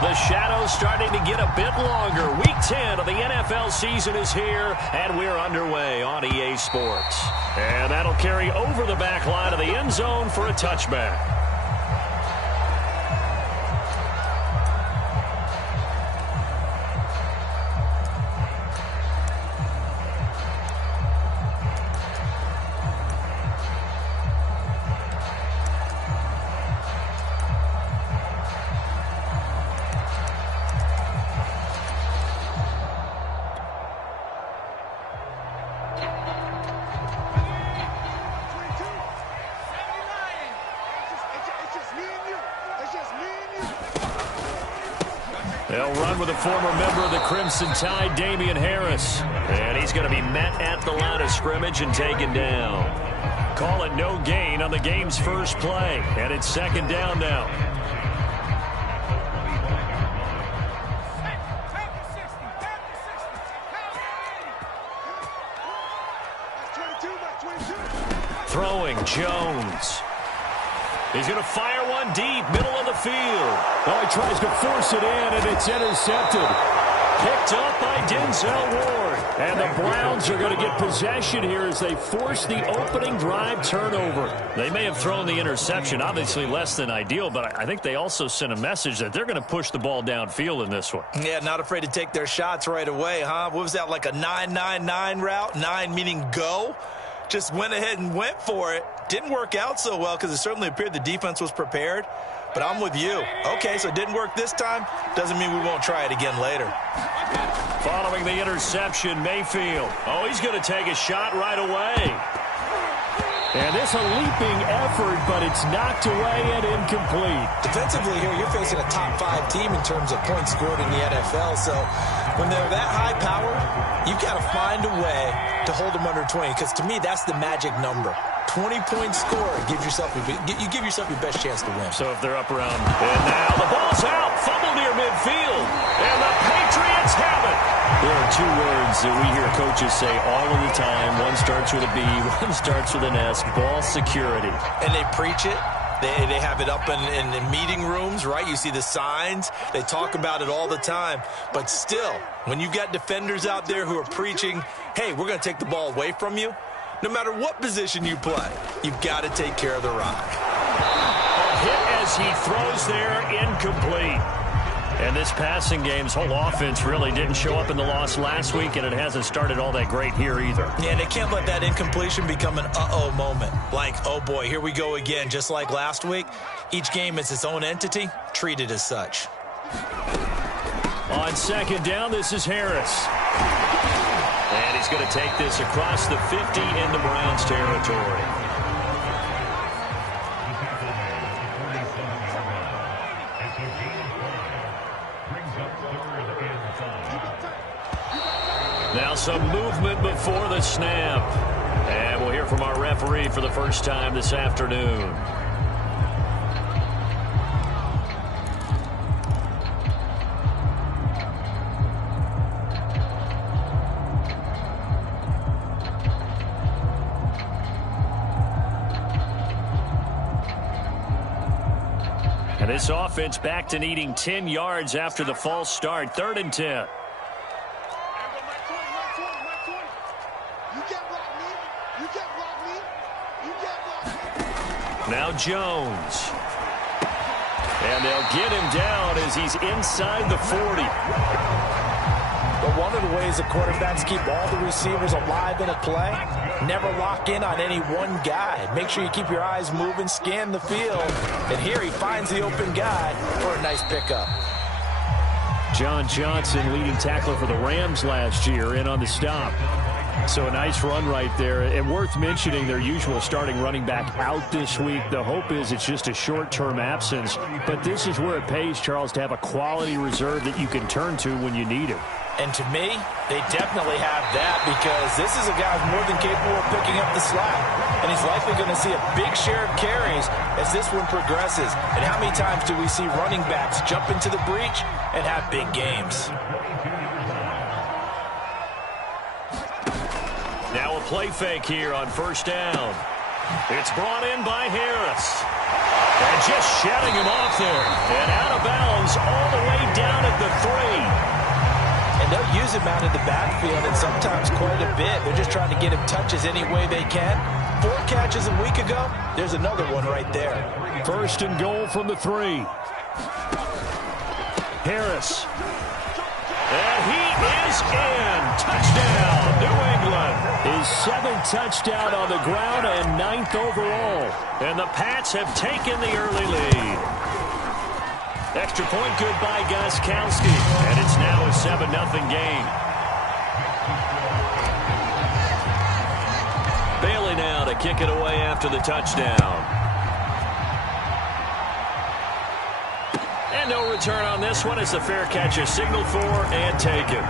The shadow's starting to get a bit longer. Week 10 of the NFL season is here, and we're underway on EA Sports. And that'll carry over the back line of the end zone for a touchback. They'll run with a former member of the Crimson Tide, Damian Harris. And he's going to be met at the line of scrimmage and taken down. Call it no gain on the game's first play. And it's second down now. Throwing, Jones. He's going to fire one deep, middle of the field. Oh, he tries to force it in, and it's intercepted. Picked up by Denzel Ward. And the Browns are going to get possession here as they force the opening drive turnover. They may have thrown the interception, obviously less than ideal, but I think they also sent a message that they're going to push the ball downfield in this one. Yeah, not afraid to take their shots right away, huh? What was that, like a 9-9-9 route? 9 meaning go? Just went ahead and went for it. Didn't work out so well because it certainly appeared the defense was prepared. But I'm with you. Okay, so it didn't work this time. Doesn't mean we won't try it again later. Following the interception, Mayfield. Oh, he's going to take a shot right away. And it's a leaping effort, but it's knocked away and incomplete. Defensively here, you're facing a top-5 team in terms of points scored in the NFL. So when they're that high power, you've got to find a way to hold them under 20. Because to me, that's the magic number. 20-point score. You give yourself your best chance to win. So if they're up around. And now the ball's out. Fumble near midfield. And the Patriots have it. There are two words that we hear coaches say all of the time. One starts with a B, one starts with an S. Ball security. And they preach it. They have it up in meeting rooms, right? You see the signs. They talk about it all the time. But still, when you've got defenders out there who are preaching, hey, we're going to take the ball away from you, no matter what position you play, you've got to take care of the rock. A hit as he throws there, incomplete. And this passing game's whole offense really didn't show up in the loss last week, and it hasn't started all that great here either. Yeah, and they can't let that incompletion become an uh-oh moment. Like, oh boy, here we go again, just like last week. Each game is its own entity, treated as such. On second down, this is Harris. And he's going to take this across the 50 into Browns territory. Now some movement before the snap. And we'll hear from our referee for the first time this afternoon. And this offense back to needing 10 yards after the false start. 3rd and 10. Now Jones. And they'll get him down as he's inside the 40. But one of the ways the quarterbacks keep all the receivers alive in a play, never lock in on any one guy. Make sure you keep your eyes moving, scan the field. And here he finds the open guy for a nice pickup. John Johnson, leading tackler for the Rams last year, in on the stop. So a nice run right there. And worth mentioning, their usual starting running back out this week. The hope is it's just a short-term absence. But this is where it pays, Charles, to have a quality reserve that you can turn to when you need it. And to me, they definitely have that, because this is a guy who's more than capable of picking up the slack. And he's likely going to see a big share of carries as this one progresses. And how many times do we see running backs jump into the breach and have big games? Now a play fake here on first down. It's brought in by Harris. And just shutting him off there. And out of of bounds all the way down at the 3. And they'll use him out in the backfield, and sometimes quite a bit. They're just trying to get him touches any way they can. 4 catches a week ago. There's another one right there. First and goal from the 3. Harris. And he is in. Touchdown, New England. His 7th touchdown on the ground and 9th overall. And the Pats have taken the early lead. Extra point good by Gostkowski. And it's now a 7-0 game. Bailey now to kick it away after the touchdown. And no return on this one as the fair catch is signaled for and taken.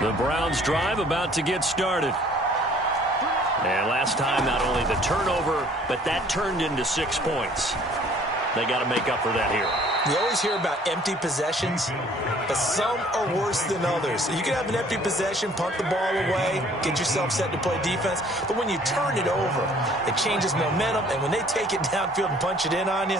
The Browns drive about to get started. And last time, not only the turnover, but that turned into 6 points. They got to make up for that here. You always hear about empty possessions, but some are worse than others. You can have an empty possession, punt the ball away, get yourself set to play defense, but when you turn it over, it changes momentum, and when they take it downfield and punch it in on you,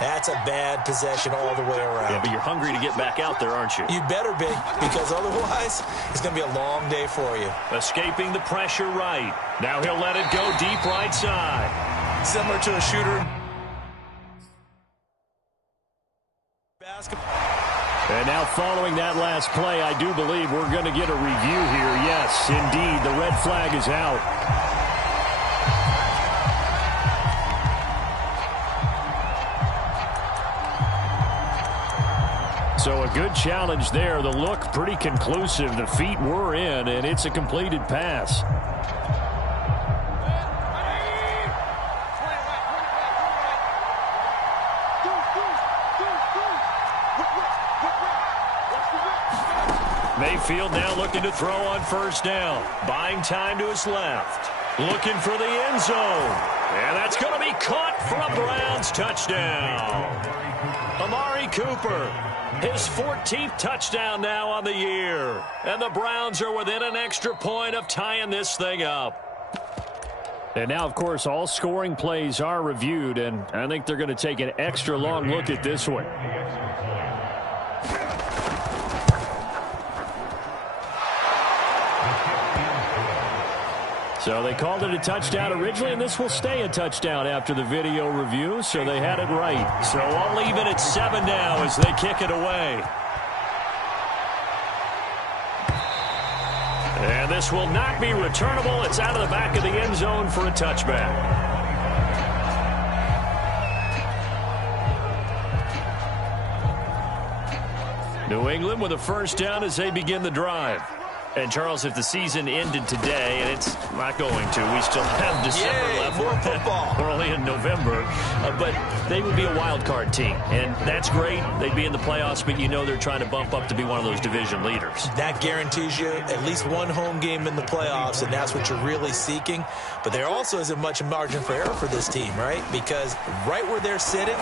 that's a bad possession all the way around. Yeah, but you're hungry to get back out there, aren't you? You better be, because otherwise, it's going to be a long day for you. Escaping the pressure right. Now he'll let it go deep right side. Similar to a shooter. And now following that last play, I do believe we're going to get a review here. Yes, indeed, the red flag is out. So a good challenge there. The look pretty conclusive. The feet were in, and it's a completed pass. Mayfield now looking to throw on first down. Buying time to his left. Looking for the end zone. And that's going to be caught for a Browns touchdown. Amari Cooper, his 14th touchdown now on the year. And the Browns are within an extra point of tying this thing up. And now, of course, all scoring plays are reviewed, and I think they're going to take an extra long look at this one. So they called it a touchdown originally, and this will stay a touchdown after the video review, so they had it right. So I'll leave it at 7 now as they kick it away. And this will not be returnable. It's out of the back of the end zone for a touchback. New England with a first down as they begin the drive. And, Charles, if the season ended today, and it's not going to, we still have December left. More football. We're only in November. But they would be a wild card team, and that's great. They'd be in the playoffs, but you know they're trying to bump up to be one of those division leaders. That guarantees you at least one home game in the playoffs, and that's what you're really seeking. But there also isn't much margin for error for this team, right? Because right where they're sitting,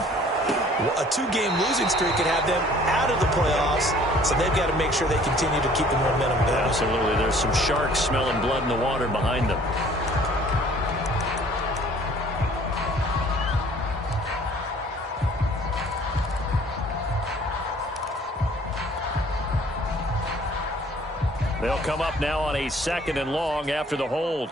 a 2-game losing streak could have them out of the playoffs, so they've got to make sure they continue to keep the momentum going. Absolutely. There's some sharks smelling blood in the water behind them. They'll come up now on a 2nd and long after the hold.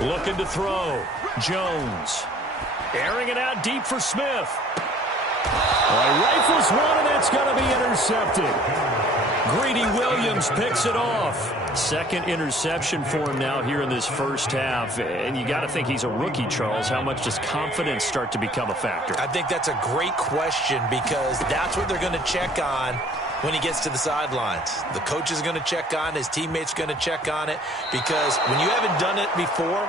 Looking to throw. Jones. Airing it out deep for Smith. Rifles one, and that's going to be intercepted. Greedy Williams picks it off. 2nd interception for him now here in this first half. And you got to think he's a rookie, Charles. How much does confidence start to become a factor? I think that's a great question because that's what they're going to check on when he gets to the sidelines. The coach is going to check on it. His teammates going to check on it because when you haven't done it before,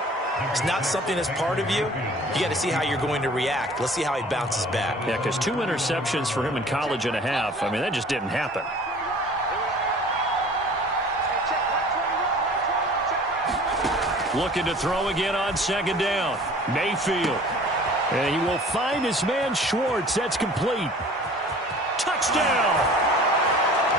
it's not something that's part of you, you got to see how you're going to react. Let's see how he bounces back. Yeah, because 2 interceptions for him in college and a half. I mean, that just didn't happen. Looking to throw again on second down. Mayfield. And he will find his man Schwartz. That's complete. Touchdown!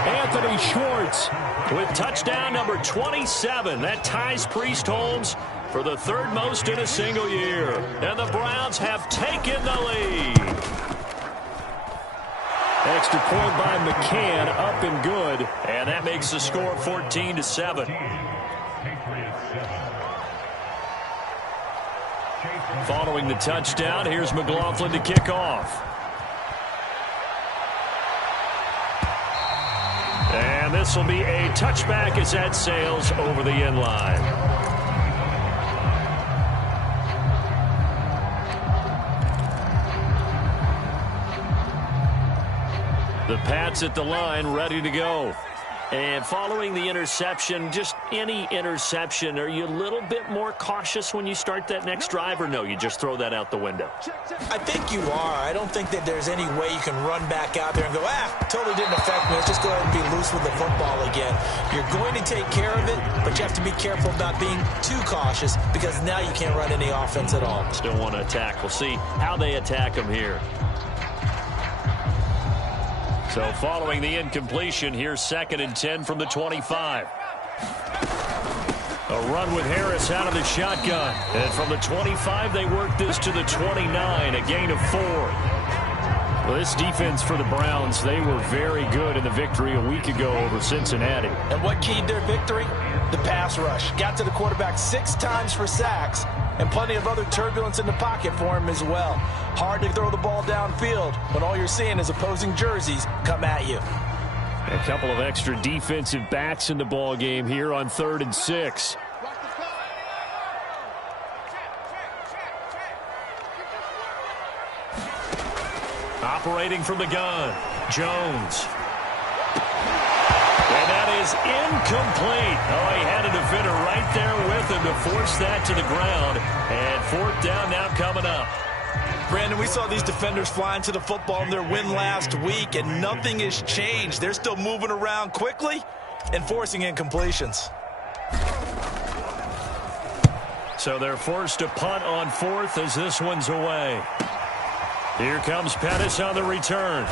Anthony Schwartz with touchdown number 27. That ties Priest Holmes for the third most in a single year. And the Browns have taken the lead. Extra point by McCann, up and good. And that makes the score 14-7. Following the touchdown, here's McLaughlin to kick off. And this will be a touchback as that sails over the end line. The Pats at the line, ready to go. And following the interception, just any interception, are you a little bit more cautious when you start that next drive, or no, you just throw that out the window? I think you are. I don't think that there's any way you can run back out there and go, totally didn't affect me. Let's just go ahead and be loose with the football again. You're going to take care of it, but you have to be careful about being too cautious because now you can't run any offense at all. Still want to attack. We'll see how they attack them here. So following the incompletion, here's 2nd and 10 from the 25. A run with Harris out of the shotgun. And from the 25, they work this to the 29, a gain of 4. Well, this defense for the Browns, they were very good in the victory a week ago over Cincinnati. And what keyed their victory? The pass rush. Got to the quarterback 6 times for sacks. And plenty of other turbulence in the pocket for him as well. Hard to throw the ball downfield when all you're seeing is opposing jerseys come at you. A couple of extra defensive backs in the ball game here on 3rd and 6. Operating from the gun, Jones. And that is incomplete. Oh, he had a defender right there with him to force that to the ground. And 4th down now coming up. Brandon, we saw these defenders flying to the football in their win last week, and nothing has changed. They're still moving around quickly and forcing incompletions. So they're forced to punt on 4th as this one's away. Here comes Pettis on the return.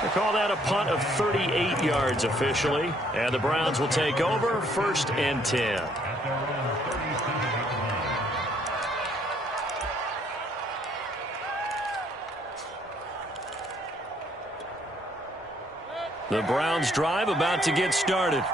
They call that a punt of 38 yards officially. And the Browns will take over 1st and 10. The Browns drive about to get started.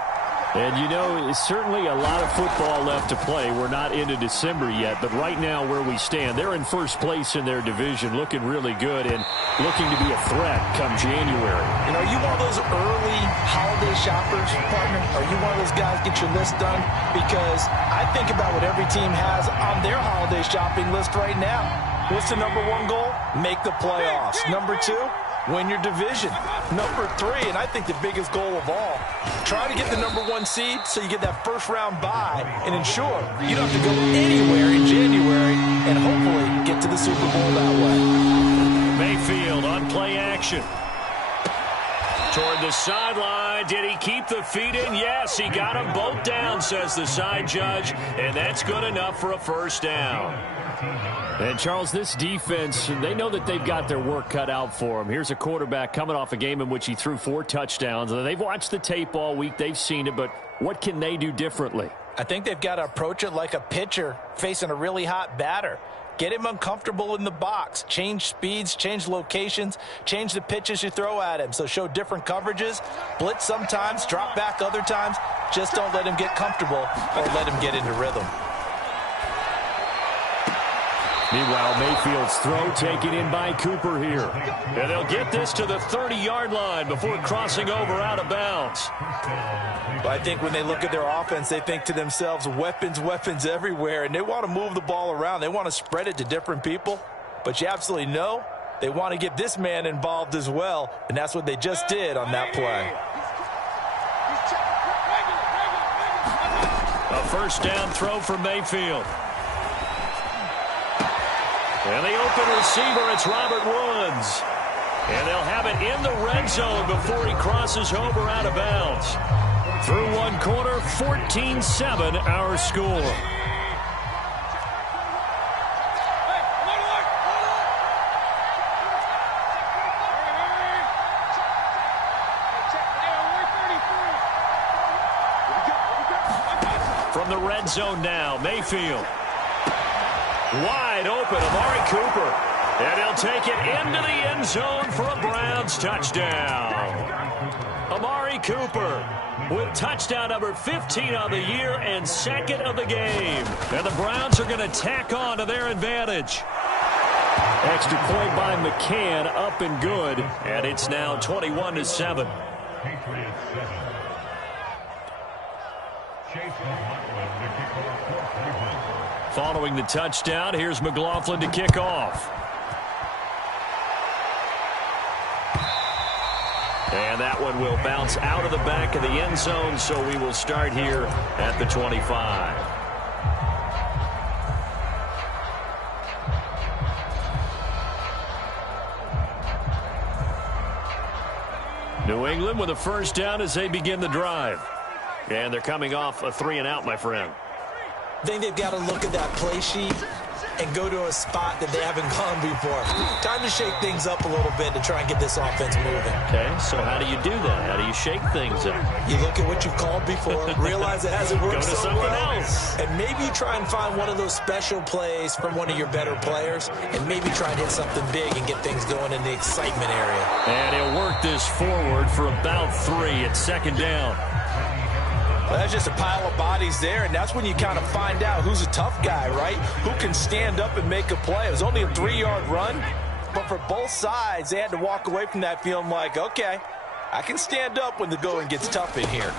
And, you know, certainly a lot of football left to play. We're not into December yet, but right now where we stand, they're in first place in their division, looking really good and looking to be a threat come January. You know, are you one of those early holiday shoppers, partner? Are you one of those guys get your list done? Because I think about what every team has on their holiday shopping list right now. What's the number 1 goal? Make the playoffs. Number 2? Win your division. Number 3, and I think the biggest goal of all, try to get the number 1 seed so you get that first-round bye and ensure you don't have to go anywhere in January and hopefully get to the Super Bowl that way. Mayfield on play action. Toward the sideline. Did he keep the feet in? Yes, he got them both down, says the side judge, and that's good enough for a 1st down. And, Charles, this defense, they know that they've got their work cut out for them. Here's a quarterback coming off a game in which he threw 4 touchdowns. They've watched the tape all week. They've seen it, but what can they do differently? I think they've got to approach it like a pitcher facing a really hot batter. Get him uncomfortable in the box. Change speeds, change locations, change the pitches you throw at him. So show different coverages, blitz sometimes, drop back other times. Just don't let him get comfortable or let him get into rhythm. Meanwhile, Mayfield's throw taken in by Cooper here. And they'll get this to the 30-yard line before crossing over out of bounds. But I think when they look at their offense, they think to themselves, weapons, weapons everywhere. And they want to move the ball around. They want to spread it to different people. But you absolutely know they want to get this man involved as well. And that's what they just did on that play. A 1st down throw for Mayfield. And the open receiver, it's Robert Woods. And they'll have it in the red zone before he crosses over out of bounds. Through one quarter, 14-7 our score. From the red zone now, Mayfield. Wide open, Amari Cooper. And he'll take it into the end zone for a Browns touchdown. Amari Cooper with touchdown number 15 on the year and second of the game. And the Browns are going to tack on to their advantage. Extra point by McCann, up and good. And it's now 21-7. Following the touchdown, here's McLaughlin to kick off. And that one will bounce out of the back of the end zone, so we will start here at the 25. New England with a first down as they begin the drive. And they're coming off a 3-and-out, my friend. I think they've got to look at that play sheet and go to a spot that they haven't gone before. Time to shake things up a little bit to try and get this offense moving. Okay, so how do you do that? How do you shake things up? You look at what you've called before, realize it hasn't worked so so something well, else. and maybe you try and find one of those special plays from one of your better players, and maybe try and hit something big and get things going in the excitement area. And he'll work this forward for about 3 at second down. Well, that's just a pile of bodies there, and that's when you kind of find out who's a tough guy, right? Who can stand up and make a play. It was only a 3-yard run, but for both sides, they had to walk away from that feeling like, okay, I can stand up when the going gets tough in here.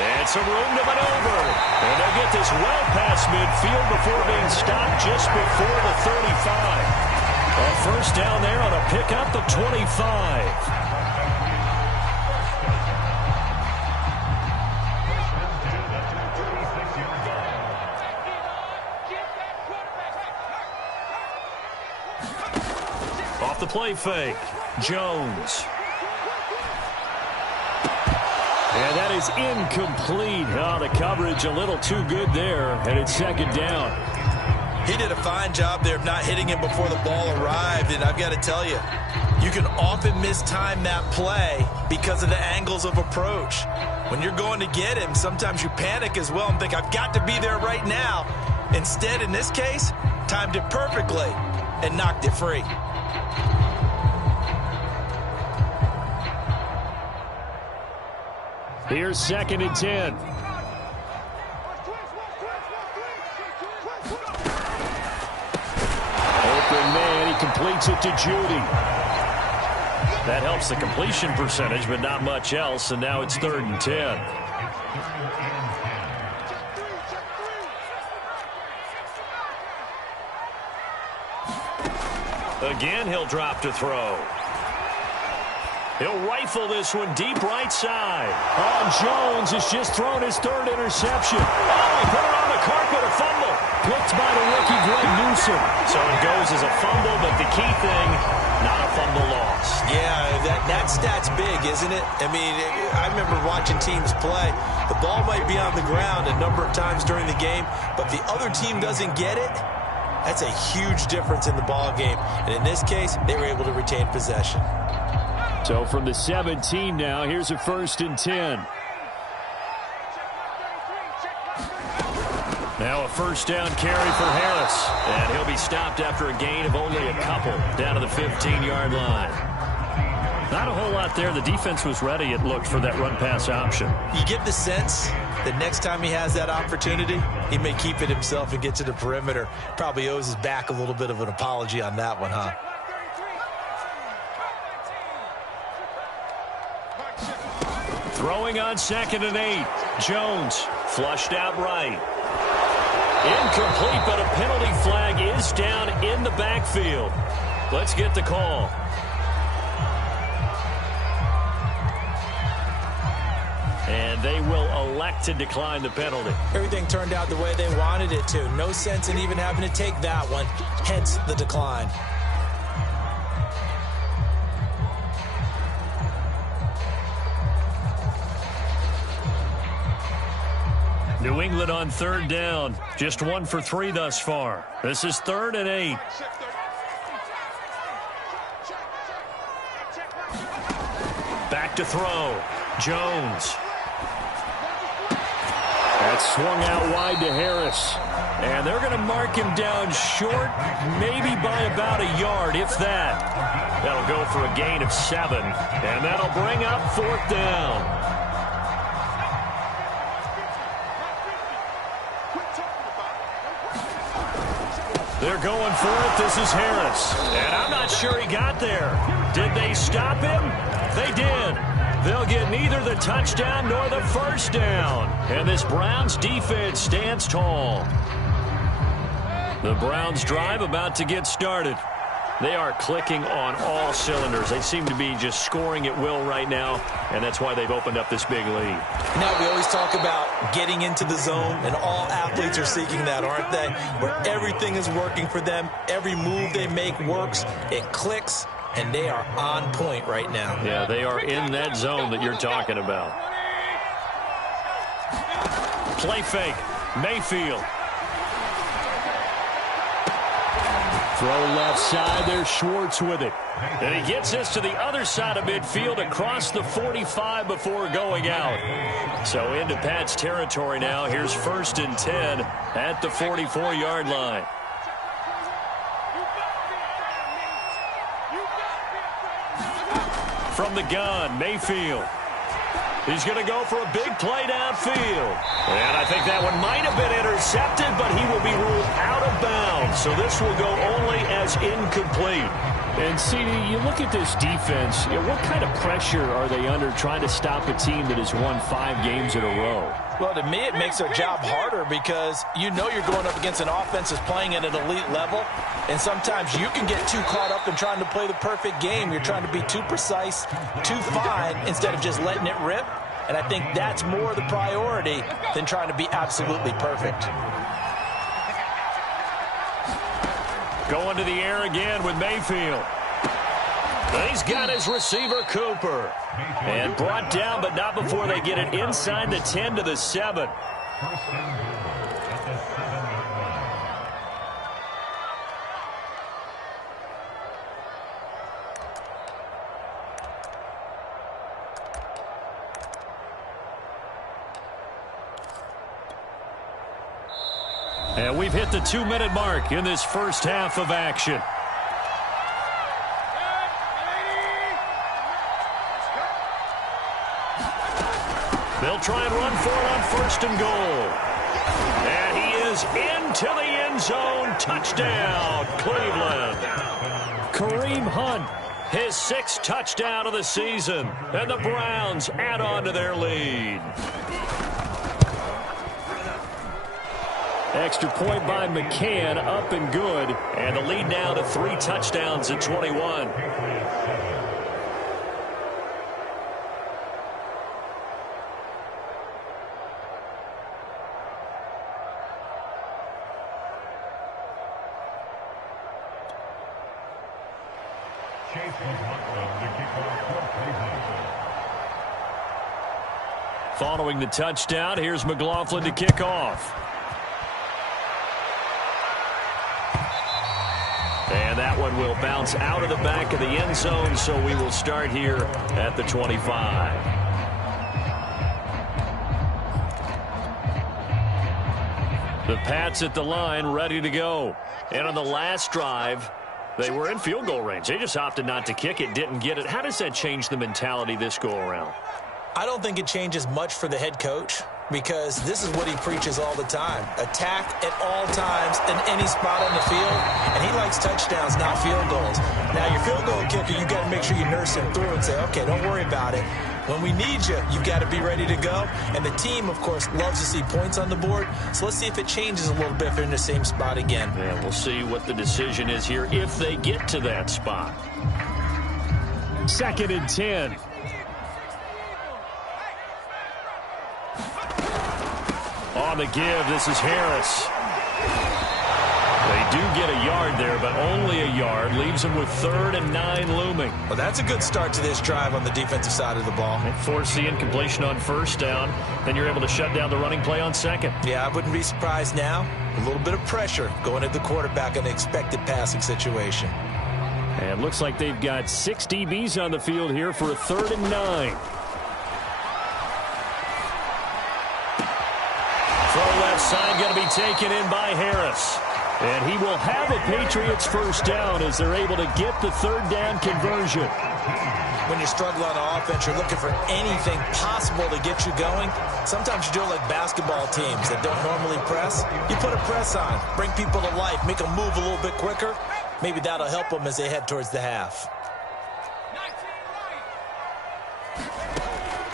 And some room to maneuver. And they'll get this well past midfield before being stopped just before the 35. A first down there on a pickup of 25. Off the play fake, Jones. And that is incomplete. Oh, the coverage a little too good there, and it's second down. He did a fine job there of not hitting him before the ball arrived, and I've got to tell you, you can often mistime that play because of the angles of approach. When you're going to get him, sometimes you panic as well and think, I've got to be there right now. Instead, in this case, timed it perfectly and knocked it free. Here's second and 10. Open man, he completes it to Judy. That helps the completion percentage, but not much else, and now it's 3rd and 10. Again, he'll drop to throw. He'll rifle this one deep right side. Oh, Jones has just thrown his 3rd interception. Oh, he put it on the carpet, a fumble. Picked by the rookie, Greg Newsome. So it goes as a fumble, but the key thing, not a fumble loss. Yeah, that stat's big, isn't it? I mean, I remember watching teams play. The ball might be on the ground a number of times during the game, but the other team doesn't get it. That's a huge difference in the ball game. And in this case, they were able to retain possession. So from the 17 now, here's a 1st and 10. Now a first down carry for Harris. And he'll be stopped after a gain of only a couple down to the 15-yard line. Not a whole lot there. The defense was ready, it looked, for that run-pass option. You get the sense that next time he has that opportunity, he may keep it himself and get to the perimeter. Probably owes his back a little bit of an apology on that one, huh? Throwing on 2nd and 8. Jones flushed out right. Incomplete, but a penalty flag is down in the backfield. Let's get the call. And they will elect to decline the penalty. Everything turned out the way they wanted it to. No sense in even having to take that one, hence the decline. New England on third down. Just 1 for 3 thus far. This is 3rd and 8. Back to throw. Jones. That's swung out wide to Harris. And they're going to mark him down short, maybe by about a yard, if that. That'll go for a gain of 7. And that'll bring up 4th down. They're going for it. This is Harris. And I'm not sure he got there. Did they stop him? They did. They'll get neither the touchdown nor the first down. And this Browns defense stands tall. The Browns drive about to get started. They are clicking on all cylinders. They seem to be just scoring at will right now, and that's why they've opened up this big lead. Now, we always talk about getting into the zone, and all athletes are seeking that, aren't they? Where everything is working for them. Every move they make works. It clicks, and they are on point right now. Yeah, they are in that zone that you're talking about. Play fake. Mayfield. Throw left side. There's Schwartz with it. And he gets this to the other side of midfield across the 45 before going out. So into Pat's territory now. Here's 1st and 10 at the 44-yard line. From the gun, Mayfield. He's going to go for a big play downfield. And I think that one might have been intercepted, but he will be ruled out of bounds. So this will go only as incomplete. And, CD, you look at this defense, what kind of pressure are they under trying to stop a team that has won 5 games in a row? Well, to me, it makes their job harder because you know you're going up against an offense that's playing at an elite level. And sometimes you can get too caught up in trying to play the perfect game. You're trying to be too precise, too fine, instead of just letting it rip. And I think that's more the priority than trying to be absolutely perfect. Going to the air again with Mayfield. He's got his receiver, Cooper. And brought down, but not before they get it inside the 10 to the 7. And we've hit the 2-minute mark in this first half of action. They'll try and run for it on 1st and goal. And he is into the end zone. Touchdown, Cleveland. Kareem Hunt, his 6th touchdown of the season. And the Browns add on to their lead. Extra point by McCann, up and good. And the lead now to 3 touchdowns at 21. Following the touchdown, here's McLaughlin to kick off. And that one will bounce out of the back of the end zone, so we will start here at the 25. The Pats at the line, ready to go. And on the last drive, they were in field goal range. They just opted not to kick it, didn't get it. How does that change the mentality this go-around? I don't think it changes much for the head coach because this is what he preaches all the time. Attack at all times in any spot on the field, and he likes touchdowns, not field goals. Now, your field goal kicker, you've got to make sure you nurse him through and say, okay, don't worry about it. When we need you, you've got to be ready to go. And the team, of course, loves to see points on the board. So let's see if it changes a little bit if they're in the same spot again. Yeah, we'll see what the decision is here if they get to that spot. 2nd and 10. On the give, this is Harris. They do get a yard there, but only a yard. Leaves them with 3rd and 9 looming. Well, that's a good start to this drive on the defensive side of the ball. They force the incompletion on 1st down. Then you're able to shut down the running play on 2nd. Yeah, I wouldn't be surprised now. A little bit of pressure going at the quarterback in an expected passing situation. And looks like they've got 6 DBs on the field here for a 3rd and 9. Throw left side going to be taken in by Harris. And he will have a Patriots 1st down as they're able to get the 3rd down conversion. When you're struggling on offense, you're looking for anything possible to get you going. Sometimes you do it like basketball teams that don't normally press. You put a press on, bring people to life, make them move a little bit quicker. Maybe that'll help them as they head towards the half.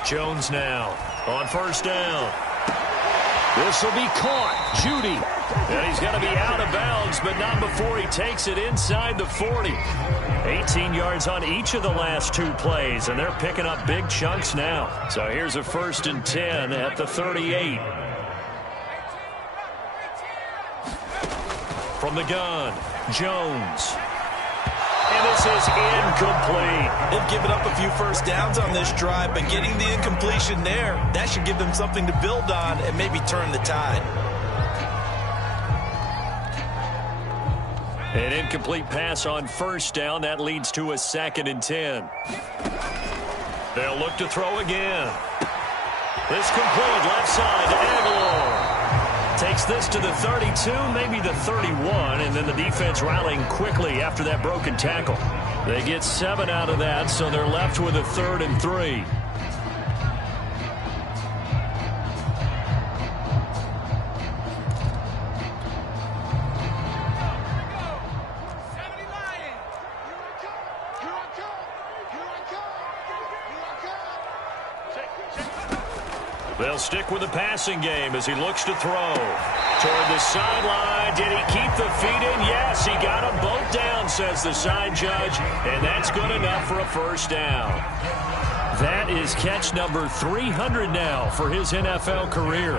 Jones now on 1st down. This will be caught. Judy. And he's going to be out of bounds, but not before he takes it inside the 40. 18 yards on each of the last 2 plays, and they're picking up big chunks now. So here's a 1st and 10 at the 38. From the gun, Jones. And this is incomplete. They've given up a few 1st downs on this drive, but getting the incompletion there, that should give them something to build on and maybe turn the tide. An incomplete pass on 1st down. That leads to a 2nd and 10. They'll look to throw again. This complete left side to Aguilar. Takes this to the 32, maybe the 31, and then the defense rallying quickly after that broken tackle. They get 7 out of that, so they're left with a 3rd and 3. They'll stick with the passing game as he looks to throw. Toward the sideline. Did he keep the feet in? Yes, he got them both down, says the side judge. And that's good enough for a 1st down. That is catch number 300 now for his NFL career.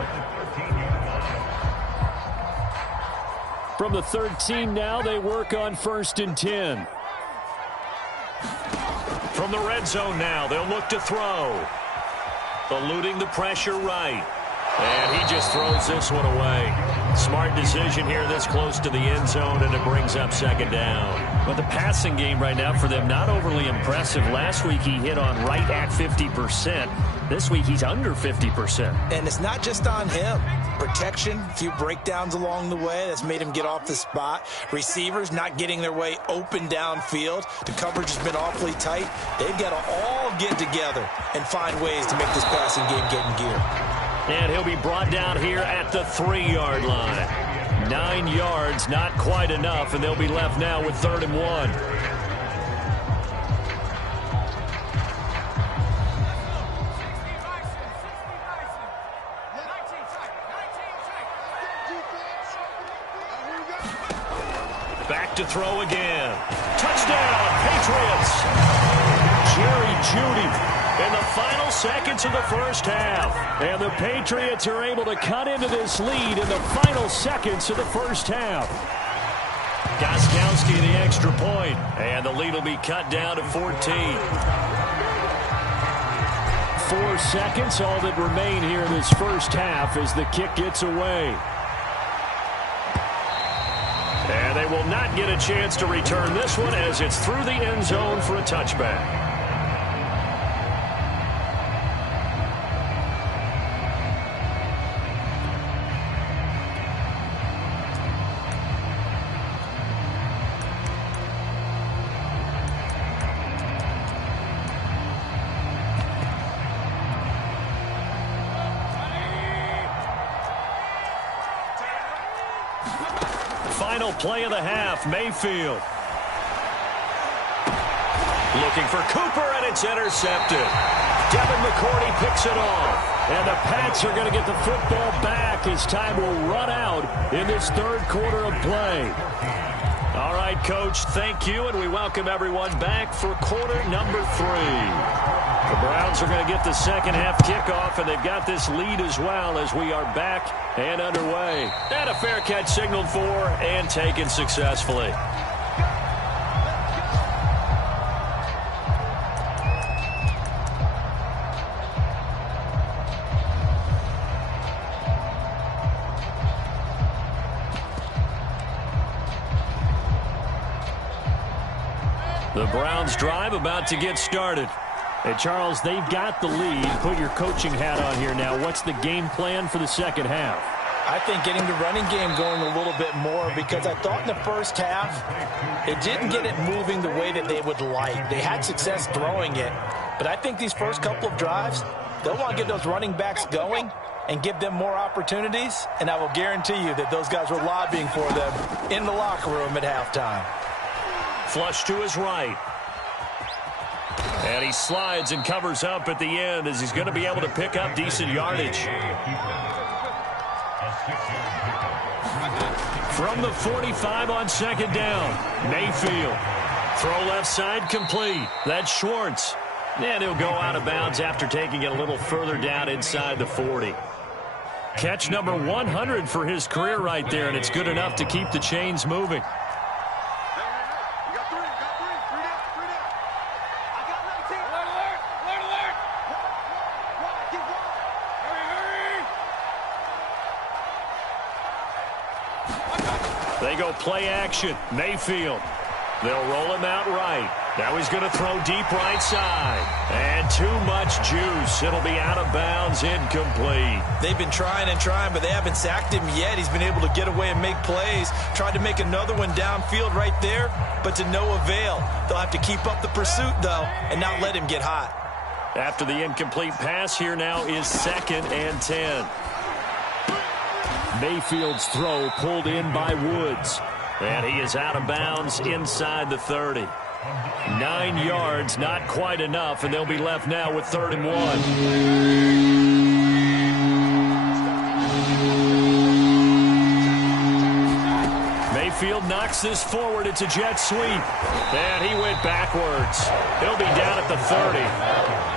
From the 13 now, they work on 1st and 10. From the red zone now, they'll look to throw. Eluding the pressure right. And he just throws this one away. Smart decision here this close to the end zone, and it brings up 2nd down. But the passing game right now for them, not overly impressive. Last week he hit on right at 50%. This week he's under 50%. And it's not just on him. Protection, a few breakdowns along the way. That's made him get off the spot. Receivers not getting their way open downfield. The coverage has been awfully tight. They've got to all get together and find ways to make this passing game get in gear. And he'll be brought down here at the 3-yard line. 9 yards, not quite enough, and they'll be left now with 3rd and 1. Back to throw again. Touchdown, Patriots. Jerry Jeudy in the final seconds of the 1st half. And the Patriots are able to cut into this lead in the final seconds of the 1st half. Gostkowski the extra point, and the lead will be cut down to 14. 4 seconds, all that remain here in this 1st half as the kick gets away. And they will not get a chance to return this one as it's through the end zone for a touchback. Final play of the half, Mayfield. Looking for Cooper, and it's intercepted. Devin McCourty picks it off. And the Pats are going to get the football back as time will run out in this 3rd quarter of play. All right, Coach, thank you, and we welcome everyone back for quarter number 3. The Browns are going to get the second half kickoff, and they've got this lead as well as we are back and underway. And a fair catch signaled for and taken successfully. The Browns drive about to get started. Hey, Charles, they've got the lead. Put your coaching hat on here now. What's the game plan for the second half? I think getting the running game going a little bit more, because I thought in the first half it didn't get it moving the way that they would like. They had success throwing it, but I think these first couple of drives, they'll want to get those running backs going and give them more opportunities, and I will guarantee you that those guys were lobbying for them in the locker room at halftime. Flush to his right. And he slides and covers up at the end as he's going to be able to pick up decent yardage. From the 45 on second down, Mayfield. Throw left side complete. That's Schwartz. And he'll go out of bounds after taking it a little further down inside the 40. Catch number 100 for his career right there, and it's good enough to keep the chains moving. They go play action. Mayfield. They'll roll him out right. Now he's going to throw deep right side. And too much juice. It'll be out of bounds, incomplete. They've been trying and trying, but they haven't sacked him yet. He's been able to get away and make plays. Tried to make another one downfield right there, but to no avail. They'll have to keep up the pursuit, though, and not let him get hot. After the incomplete pass, here now is 2nd and 10. Mayfield's throw pulled in by Woods. And he is out of bounds inside the 30. 9 yards, not quite enough, and they'll be left now with 3rd and 1. Mayfield knocks this forward. It's a jet sweep. And he went backwards. He'll be down at the 30.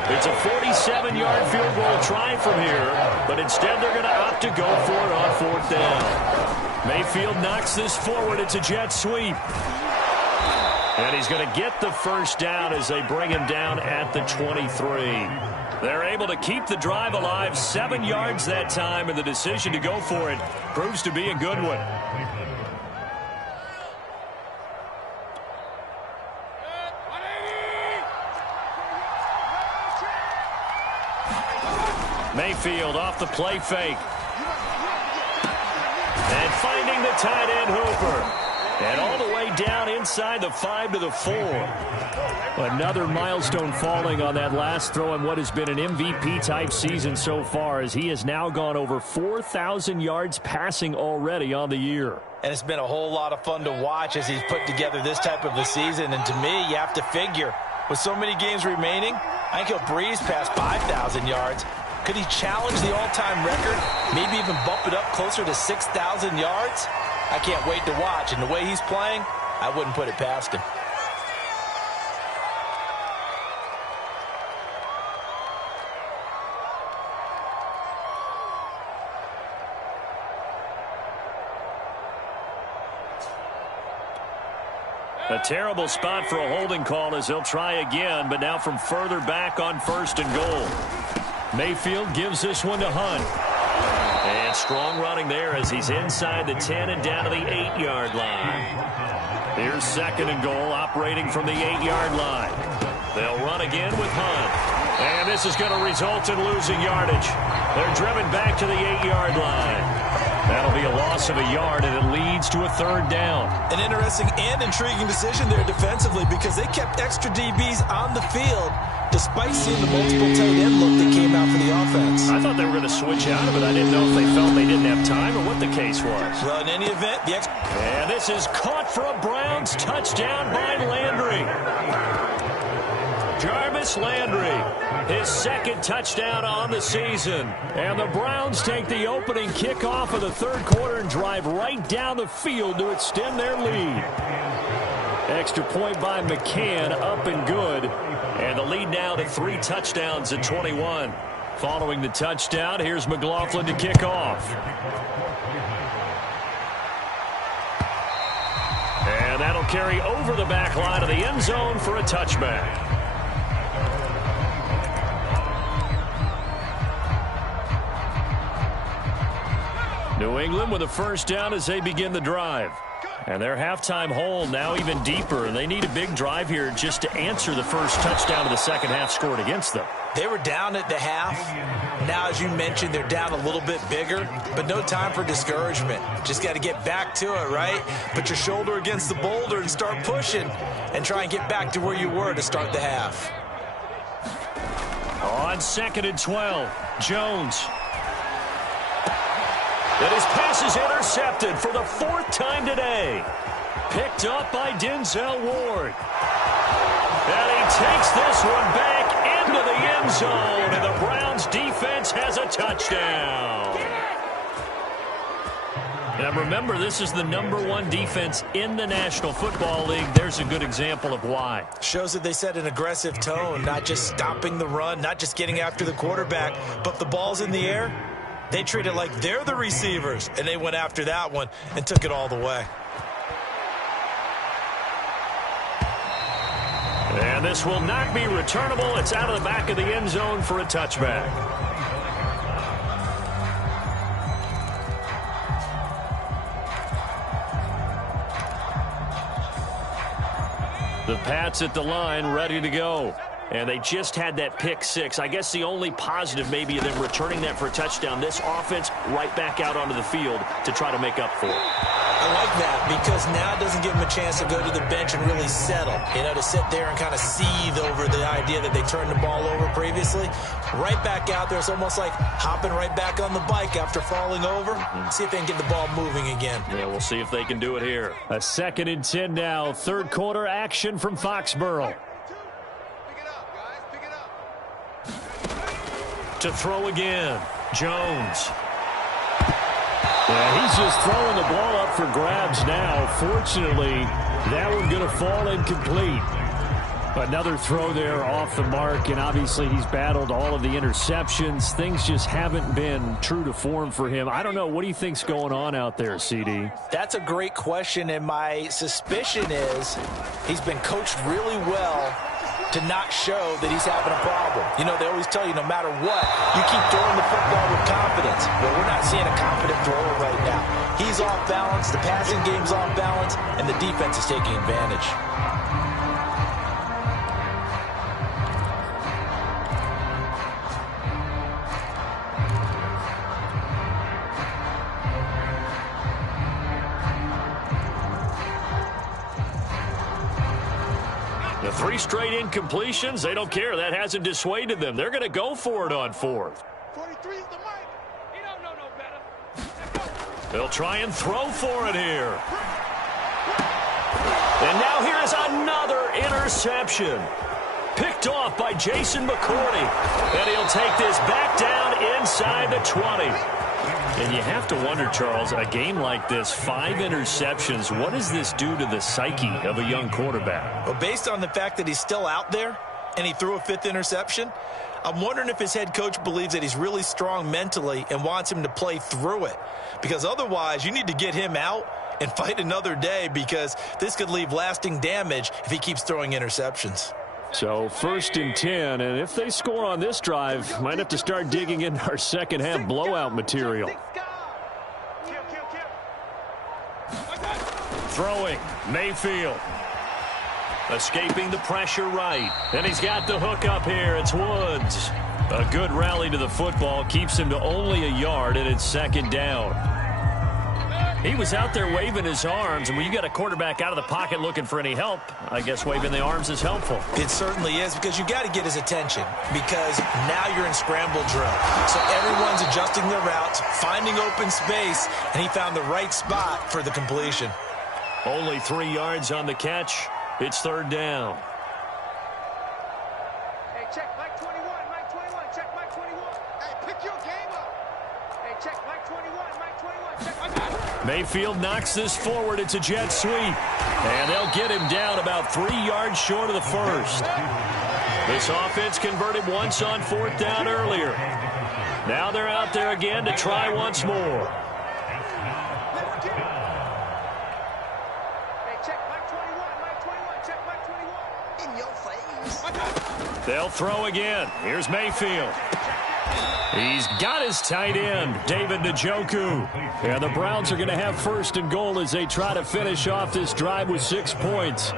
It's a 47-yard field goal try from here, but instead they're going to opt to go for it on 4th down. Mayfield knocks this forward. It's a jet sweep. And he's going to get the first down as they bring him down at the 23. They're able to keep the drive alive, 7 yards that time, and the decision to go for it proves to be a good one. Mayfield off the play fake. And finding the tight end Hooper. And all the way down inside the 5 to the 4. Another milestone falling on that last throw in what has been an MVP-type season so far, as he has now gone over 4,000 yards passing already on the year. And it's been a whole lot of fun to watch as he's put together this type of a season. And to me, you have to figure, with so many games remaining, I think he'll breeze past 5,000 yards. Could he challenge the all-time record? Maybe even bump it up closer to 6,000 yards? I can't wait to watch. And the way he's playing, I wouldn't put it past him. A terrible spot for a holding call as they'll try again, but now from further back on 1st and goal. Mayfield gives this one to Hunt. And strong running there as he's inside the 10 and down to the 8-yard line. Here's 2nd and goal, operating from the 8-yard line. They'll run again with Hunt. And this is going to result in losing yardage. They're driven back to the 8-yard line. That'll be a loss of a yard, and it leads to a 3rd down. An interesting and intriguing decision there defensively, because they kept extra DBs on the field despite seeing the multiple tight end look that came out for the offense. I thought they were going to switch out of it. I didn't know if they felt they didn't have time or what the case was. Well, in any event, and this is caught for a Browns touchdown by Landry. Jarvis Landry, his 2nd touchdown on the season. And the Browns take the opening kickoff of the 3rd quarter and drive right down the field to extend their lead. Extra point by McCann, up and good. And And the lead now to 3 touchdowns at 21. Following the touchdown, here's McLaughlin to kick off. And that'll carry over the back line of the end zone for a touchback. New England with a first down as they begin the drive. And their halftime hole now even deeper, and they need a big drive here just to answer the first touchdown of the second half scored against them. They were down at the half. Now, as you mentioned, they're down a little bit bigger, but no time for discouragement. Just got to get back to it, right? Put your shoulder against the boulder and start pushing and try and get back to where you were to start the half. On 2nd and 12, Jones. And his pass is intercepted for the 4th time today. Picked up by Denzel Ward. And he takes this one back into the end zone, and the Browns defense has a touchdown. Now remember, this is the #1 defense in the National Football League. There's a good example of why. Shows that they set an aggressive tone, not just stopping the run, not just getting after the quarterback, but if the ball's in the air, they treat it like they're the receivers, and they went after that one and took it all the way. And this will not be returnable. It's out of the back of the end zone for a touchback. The Pats at the line, ready to go. And they just had that pick six. I guess the only positive maybe of them returning that for a touchdown. This offense right back out onto the field to try to make up for it. I like that because now it doesn't give them a chance to go to the bench and really settle. You know, to sit there and kind of seethe over the idea that they turned the ball over previously. Right back out there. It's almost like hopping right back on the bike after falling over. See if they can get the ball moving again. Yeah, we'll see if they can do it here. A 2nd and 10 now. 3rd quarter action from Foxborough. To throw again, Jones. Yeah, he's just throwing the ball up for grabs now. Fortunately, that one going to fall incomplete. Another throw there off the mark, and obviously he's battled all of the interceptions. Things just haven't been true to form for him. I don't know. What do you think's going on out there, CD? That's a great question, and my suspicion is he's been coached really well to not show that he's having a problem. You know, they always tell you no matter what, you keep throwing the football with confidence. Well, we're not seeing a confident thrower right now. He's off balance, the passing game's off balance, and the defense is taking advantage. The 3 straight incompletions, they don't care. That hasn't dissuaded them. They're going to go for it on 4th. 43 is the mic. He don't know no better. They'll try and throw for it here. And now here is another interception. Picked off by Jason McCourty. And he'll take this back down inside the 20. And you have to wonder, Charles, a game like this, 5 interceptions, what does this do to the psyche of a young quarterback? Well, based on the fact that he's still out there and he threw a 5th interception, I'm wondering if his head coach believes that he's really strong mentally and wants him to play through it. Because otherwise, you need to get him out and fight another day because this could leave lasting damage if he keeps throwing interceptions. So 1st and 10, and if they score on this drive, might have to start digging into our second half blowout material. Throwing, Mayfield. Escaping the pressure right. And he's got the hook up here. It's Woods. A good rally to the football. Keeps him to only a yard, and it's 2nd down. He was out there waving his arms, and when you got a quarterback out of the pocket looking for any help, I guess waving the arms is helpful. It certainly is, because you got to get his attention, because now you're in scramble drill. So everyone's adjusting their routes, finding open space, and he found the right spot for the completion. Only 3 yards on the catch. It's 3rd down. Hey, check Mike 21, Mike 21, check Mike 21. Hey, pick your game up. Hey, check Mike 21, Mike 21, check my guy. Mayfield knocks this forward. It's a jet sweep. And they'll get him down about 3 yards short of the first. This offense converted once on 4th down earlier. Now they're out there again to try once more. They'll throw again. Here's Mayfield. He's got his tight end, David Njoku. And the Browns are going to have 1st and goal as they try to finish off this drive with 6 points.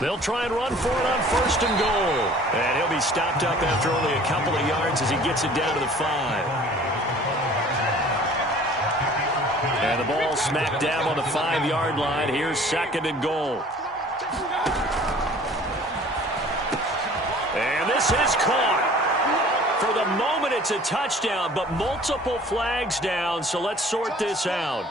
They'll try and run for it on 1st and goal. And he'll be stopped up after only a couple of yards as he gets it down to the 5. And the ball smacked down on the 5-yard line. Here's 2nd and goal. And this is caught. For the moment, it's a touchdown, but multiple flags down, so let's sort this out.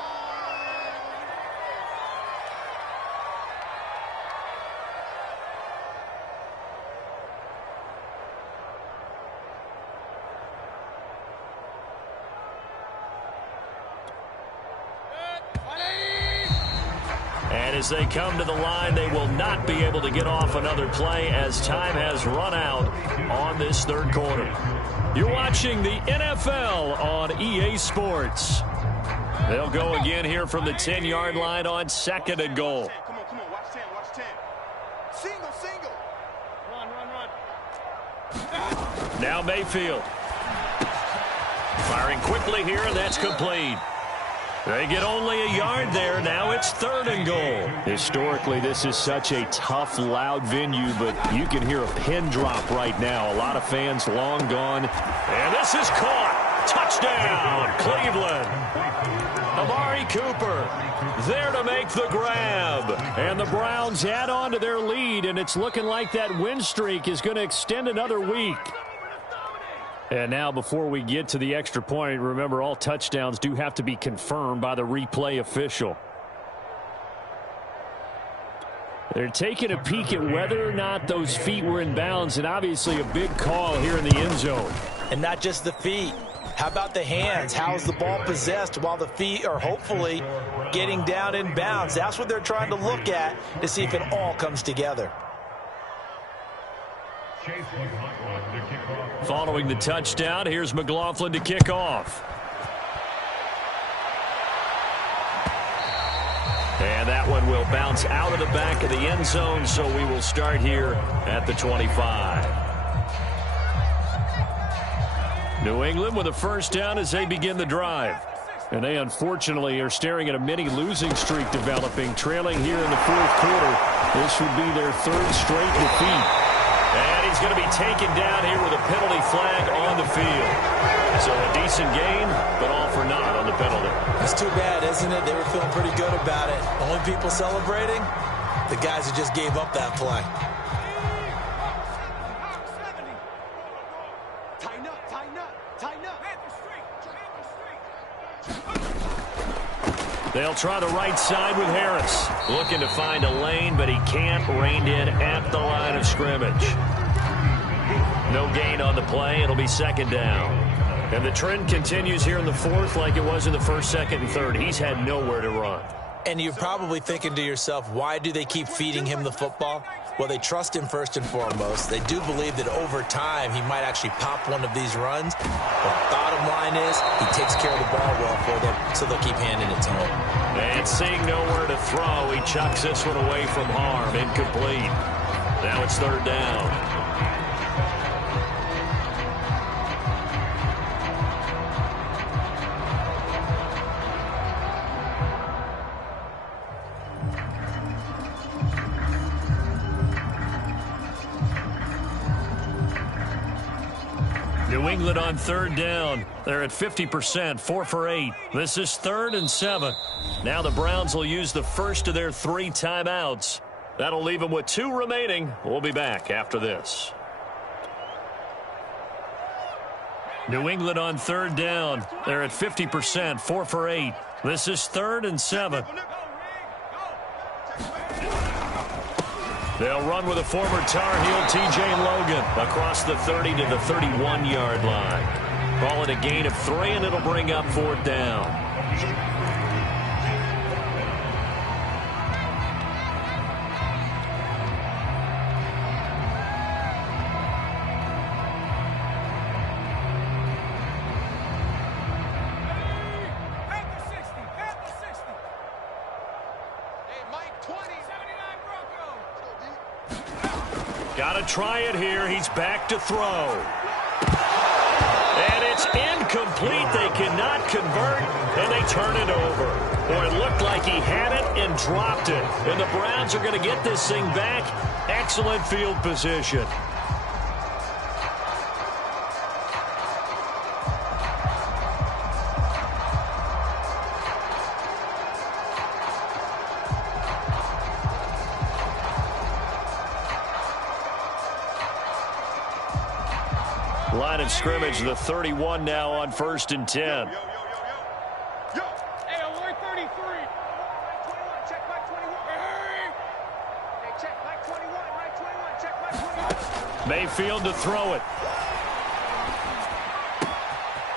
And as they come to the line, they will not be able to get off another play as time has run out on this 3rd quarter. You're watching the NFL on EA Sports. They'll go again here from the 10-yard line on 2nd and goal. Come on, watch 10, watch 10. Single. Run. Now Mayfield. Firing quickly here, and that's complete. They get only a yard there. Now it's 3rd and goal. Historically, this is such a tough, loud venue, but you can hear a pin drop right now. A lot of fans long gone. And this is caught. Touchdown, Cleveland. Amari Cooper there to make the grab. And the Browns add on to their lead, and it's looking like that win streak is going to extend another week. And now before we get to the extra point, remember all touchdowns do have to be confirmed by the replay official. They're taking a peek at whether or not those feet were in bounds, and obviously a big call here in the end zone. And not just the feet. How about the hands? How's the ball possessed while the feet are hopefully getting down in bounds? That's what they're trying to look at to see if it all comes together. Following the touchdown, here's McLaughlin to kick off. And that one will bounce out of the back of the end zone, so we will start here at the 25. New England with a 1st down as they begin the drive. And they unfortunately are staring at a mini losing streak developing, trailing here in the 4th quarter. This would be their 3rd straight defeat. And he's going to be taken down here with a penalty flag on the field. So a decent game, but all for naught on the penalty. That's too bad, isn't it? They were feeling pretty good about it. Only people celebrating, the guys who just gave up that play. They'll try the right side with Harris. Looking to find a lane, but he can't. Reined in at the line of scrimmage. No gain on the play. It'll be 2nd down. And the trend continues here in the 4th like it was in the 1st, 2nd, and 3rd. He's had nowhere to run. And you're probably thinking to yourself, why do they keep feeding him the football? Well, they trust him first and foremost. They do believe that over time he might actually pop one of these runs. But bottom line is he takes care of the ball well for them, so they'll keep handing it to him. And seeing nowhere to throw, he chucks this one away from harm. Incomplete. Now it's 3rd down. New England on 3rd down. They're at 50%, 4 for 8. This is 3rd and 7. Now the Browns will use the first of their 3 timeouts. That'll leave them with 2 remaining. We'll be back after this. New England on 3rd down. They're at 50%, 4 for 8. This is 3rd and 7. They'll run with a former Tar Heel, T.J. Logan, across the 30 to the 31-yard line. Call it a gain of 3, and it'll bring up 4th down. Got to try it here. He's back to throw. And it's incomplete. They cannot convert, and they turn it over. Boy, it looked like he had it and dropped it. And the Browns are going to get this thing back. Excellent field position. Line of scrimmage, the 31 now on 1st and 10. Hey, alert 33. 21, check Mike 21. Hey, check Mike 21, Mike 21, check Mike 21. Mayfield to throw it.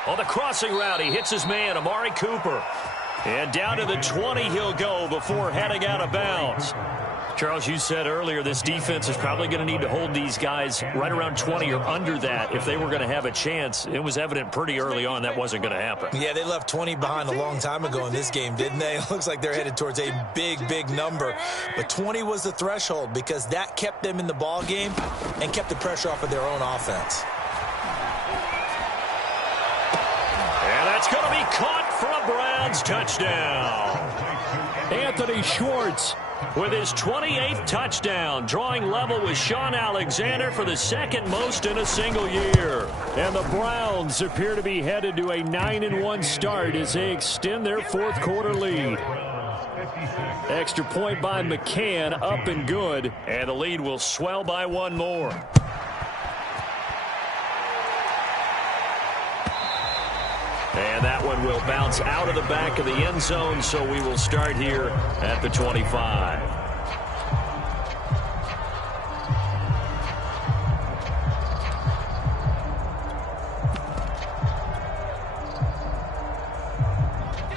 On the crossing route, he hits his man, Amari Cooper. And down to the 20 he'll go before heading out of bounds. Charles, you said earlier this defense is probably going to need to hold these guys right around 20 or under that if they were going to have a chance. It was evident pretty early on that wasn't going to happen. Yeah, they left 20 behind a long time ago in this game, didn't they? It looks like they're headed towards a big, big number. But 20 was the threshold because that kept them in the ball game and kept the pressure off of their own offense. And that's going to be caught for a Browns touchdown. Anthony Schwartz with his 28th touchdown, drawing level with Sean Alexander for the second most in a single year. And the Browns appear to be headed to a 9-1 start as they extend their fourth quarter lead. Extra point by McCann, up and good, and the lead will swell by one more. And that one will bounce out of the back of the end zone, so we will start here at the 25.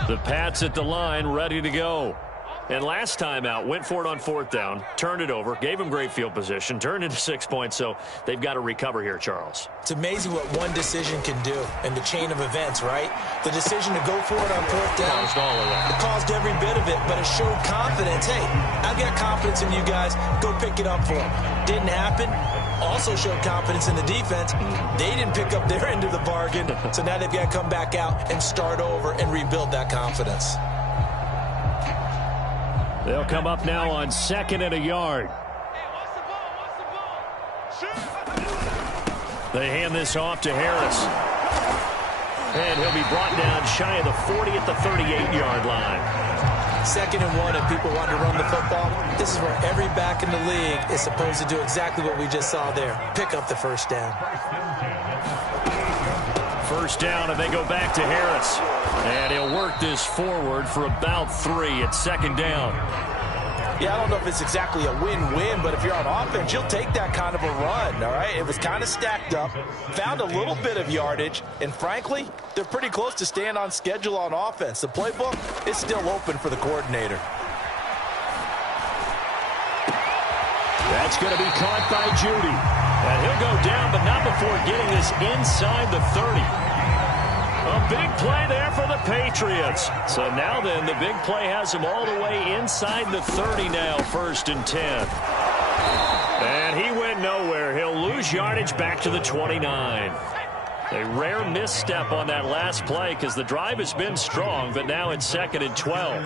The Pats at the line, ready to go. And last time out, went for it on 4th down, turned it over, gave him great field position, turned into 6 points, so they've got to recover here, Charles. It's amazing what one decision can do in the chain of events, right? The decision to go for it on 4th down. Caused all of that. It caused every bit of it, but it showed confidence. Hey, I've got confidence in you guys. Go pick it up for them. Didn't happen. Also showed confidence in the defense. They didn't pick up their end of the bargain, so now they've got to come back out and start over and rebuild that confidence. They'll come up now on 2nd and a yard. They hand this off to Harris. And he'll be brought down shy of the 40 at the 38-yard line. 2nd and 1, and people want to run the football. This is where every back in the league is supposed to do exactly what we just saw there. Pick up the first down. First down, and they go back to Harris. And he'll work this forward for about 3 at 2nd down. Yeah, I don't know if it's exactly a win-win, but if you're on offense, you'll take that kind of a run, all right? It was kind of stacked up, found a little bit of yardage, and frankly, they're pretty close to staying on schedule on offense. The playbook is still open for the coordinator. That's going to be caught by Judy. And he'll go down, but not before getting this inside the 30. A big play there for the Patriots. So now then, the big play has him all the way inside the 30 now, 1st and 10. And he went nowhere. He'll lose yardage back to the 29. A rare misstep on that last play because the drive has been strong, but now it's 2nd and 12.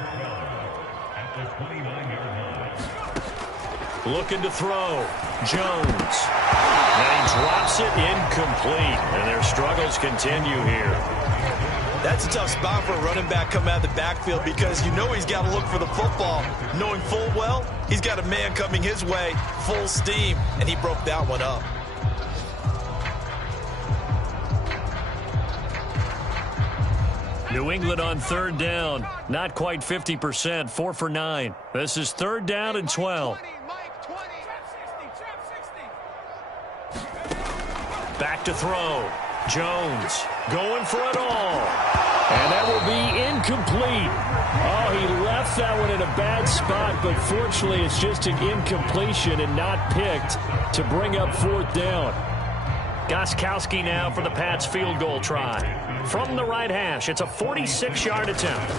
Looking to throw. Jones. And he drops it incomplete. And their struggles continue here. That's a tough spot for a running back coming out of the backfield because you know he's got to look for the football, knowing full well he's got a man coming his way, full steam, and he broke that one up. New England on 3rd down. Not quite 50%, 4 for 9. This is 3rd down and 12. Back to throw. Jones going for it all. And that will be incomplete. Oh, he left that one in a bad spot, but fortunately it's just an incompletion and not picked to bring up 4th down. Gostkowski now for the Pats field goal try. From the right hash, it's a 46-yard attempt.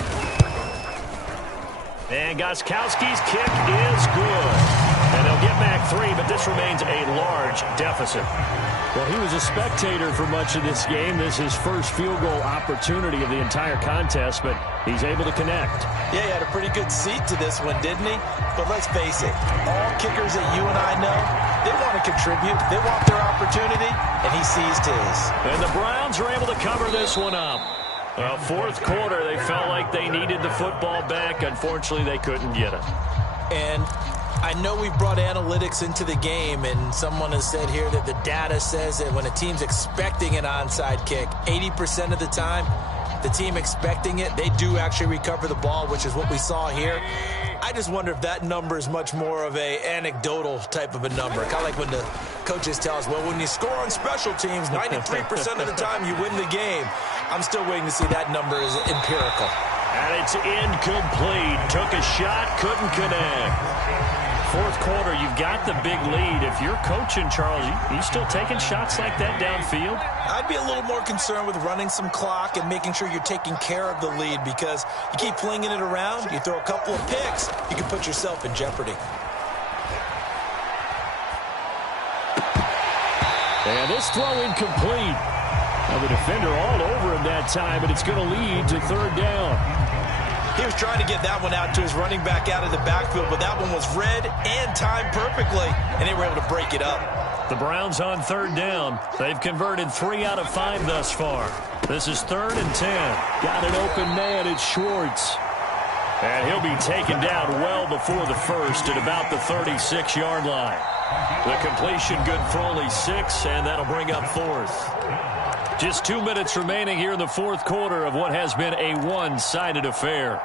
And Gostkowski's kick is good. And they'll get back 3, but this remains a large deficit. Well, he was a spectator for much of this game. This is his first field goal opportunity of the entire contest, but he's able to connect. Yeah, he had a pretty good seat to this one, didn't he? But let's face it, all kickers that you and I know, they want to contribute. They want their opportunity, and he seized his. And the Browns are able to cover this one up. Well, fourth quarter, they felt like they needed the football back. Unfortunately, they couldn't get it. And I know we brought analytics into the game, and someone has said here that the data says that when a team's expecting an onside kick, 80% of the time, the team expecting it, they do actually recover the ball, which is what we saw here. I just wonder if that number is much more of a anecdotal type of a number. Kind of like when the coaches tell us, well, when you score on special teams, 93% of the time you win the game. I'm still waiting to see that number is empirical. And it's incomplete. Took a shot, couldn't connect. Fourth quarter, you've got the big lead. If you're coaching, Charles, you still taking shots like that downfield? I'd be a little more concerned with running some clock and making sure you're taking care of the lead, because you keep flinging it around, you throw a couple of picks, you can put yourself in jeopardy. And this throw incomplete. Now the defender all over him that time, and it's going to lead to third down. He was trying to get that one out to his running back out of the backfield, but that one was read and timed perfectly, and they were able to break it up. The Browns on third down. They've converted 3 out of 5 thus far. This is 3rd and 10. Got an open man. It's Schwartz. And he'll be taken down well before the first at about the 36-yard line. The completion good for only 6, and that'll bring up 4th. Just 2 minutes remaining here in the fourth quarter of what has been a one-sided affair.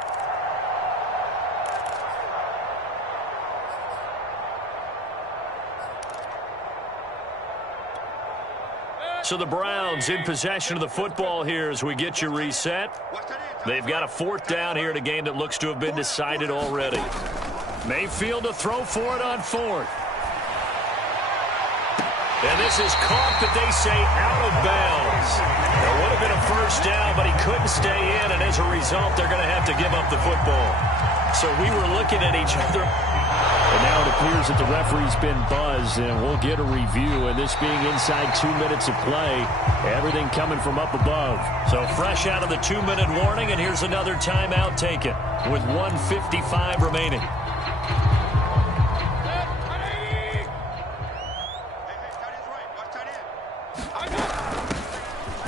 So the Browns in possession of the football here as we get you reset. They've got a 4th down here in a game that looks to have been decided already. Mayfield to throw for it on 4th. And this is caught, but they say out of bounds. It would have been a first down, but he couldn't stay in, and as a result, they're going to have to give up the football. So we were looking at each other. And now it appears that the referee's been buzzed, and we'll get a review. And this being inside 2 minutes of play, everything coming from up above. So fresh out of the 2-minute warning, and here's another timeout taken with 1:55 remaining.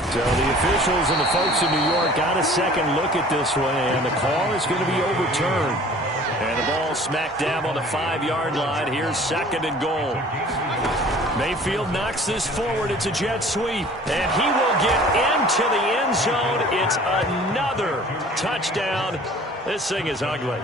So the officials and the folks in New York got a second look at this one, and the call is going to be overturned. And the ball smacked down on the 5-yard line. Here's 2nd and goal. Mayfield knocks this forward. It's a jet sweep, and he will get into the end zone. It's another touchdown. This thing is ugly.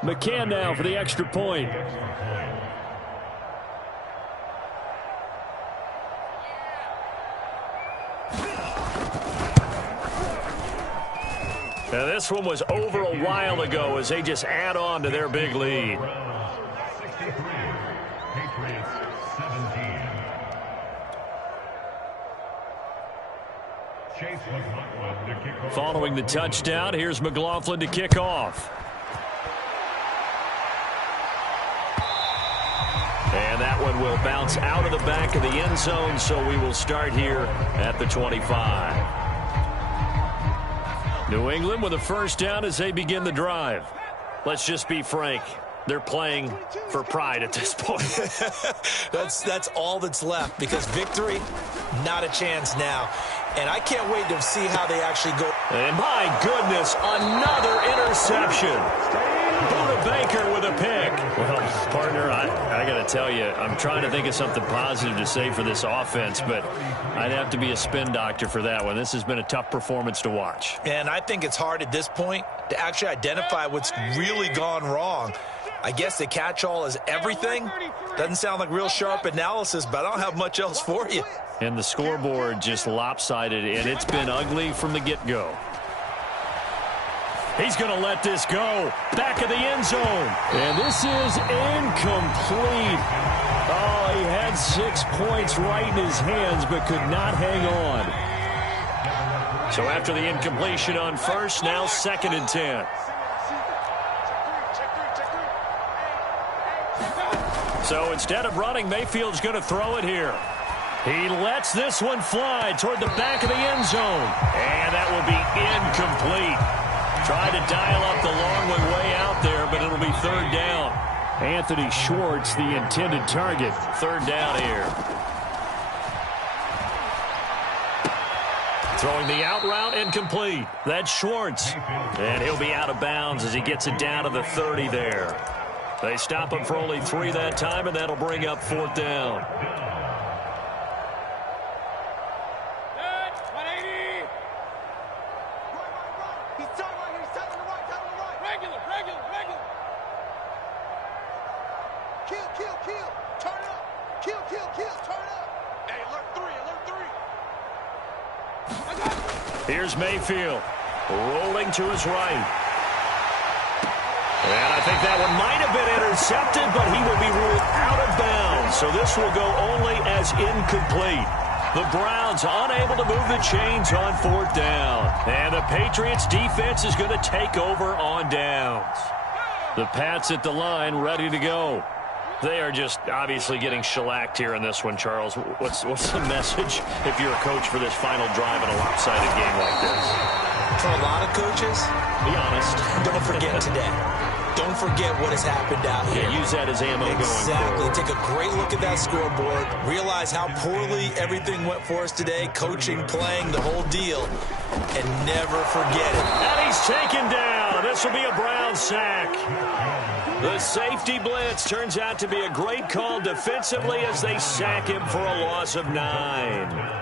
McCann now for the extra point. Now this one was over a while ago as they just add on to their big lead. Patriots 17. Chase McLaughlin to kick off. Following the touchdown, here's McLaughlin to kick off. And that one will bounce out of the back of the end zone, so we will start here at the 25. New England with a first down as they begin the drive. Let's just be frank. They're playing for pride at this point. That's all that's left, because victory, not a chance now. And I can't wait to see how they actually go. And my goodness, another interception. Buda Baker with a pick. Well, partner, I got to tell you, I'm trying to think of something positive to say for this offense, but I'd have to be a spin doctor for that one. This has been a tough performance to watch. And I think it's hard at this point to actually identify what's really gone wrong. I guess the catch-all is everything. Doesn't sound like real sharp analysis, but I don't have much else for you. And the scoreboard just lopsided, and it's been ugly from the get-go. He's going to let this go. Back of the end zone. And this is incomplete. Oh, he had 6 points right in his hands but could not hang on. So after the incompletion on first, now 2nd and 10. So instead of running, Mayfield's going to throw it here. He lets this one fly toward the back of the end zone. And that will be incomplete. Tried to dial up the long way out there, but it'll be 3rd down. Anthony Schwartz, the intended target. 3rd down here. Throwing the out route, incomplete. That's Schwartz. And he'll be out of bounds as he gets it down to the 30 there. They stop him for only 3 that time, and that'll bring up 4th down. Here's Mayfield, rolling to his right. And I think that one might have been intercepted, but he will be ruled out of bounds. So this will go only as incomplete. The Browns unable to move the chains on 4th down. And the Patriots defense is going to take over on downs. The Pats at the line ready to go. They are just obviously getting shellacked here in this one, Charles. What's the message if you're a coach for this final drive in a lopsided game like this? For a lot of coaches, be honest. Don't forget today. Don't forget what has happened out here. Yeah, use that as ammo going Exactly. forward. Take a great look at that scoreboard. Realize how poorly everything went for us today. Coaching, playing, the whole deal. And never forget it. And he's taken down. This will be a Brown sack. The safety blitz turns out to be a great call defensively as they sack him for a loss of 9.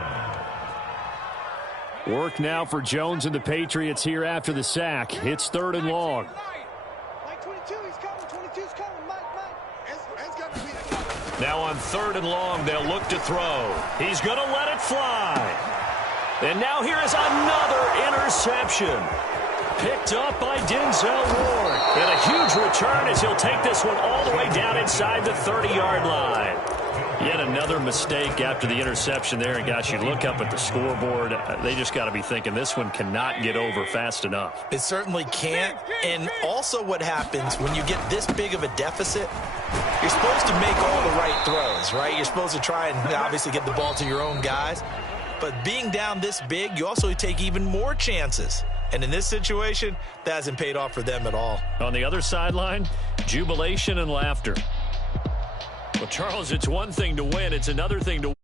Work now for Jones and the Patriots here after the sack. It's 3rd and long. Now on 3rd and long, they'll look to throw. He's going to let it fly. And now here is another interception. Picked up by Denzel Ward. And a huge return as he'll take this one all the way down inside the 30-yard line. Yet another mistake after the interception there. And, gosh, you look up at the scoreboard. They just got to be thinking this one cannot get over fast enough. It certainly can't. And also what happens when you get this big of a deficit, you're supposed to make all the right throws, right? You're supposed to try and obviously get the ball to your own guys. But being down this big, you also take even more chances. And in this situation, that hasn't paid off for them at all. On the other sideline, jubilation and laughter. Well, Charles, it's one thing to win. It's another thing to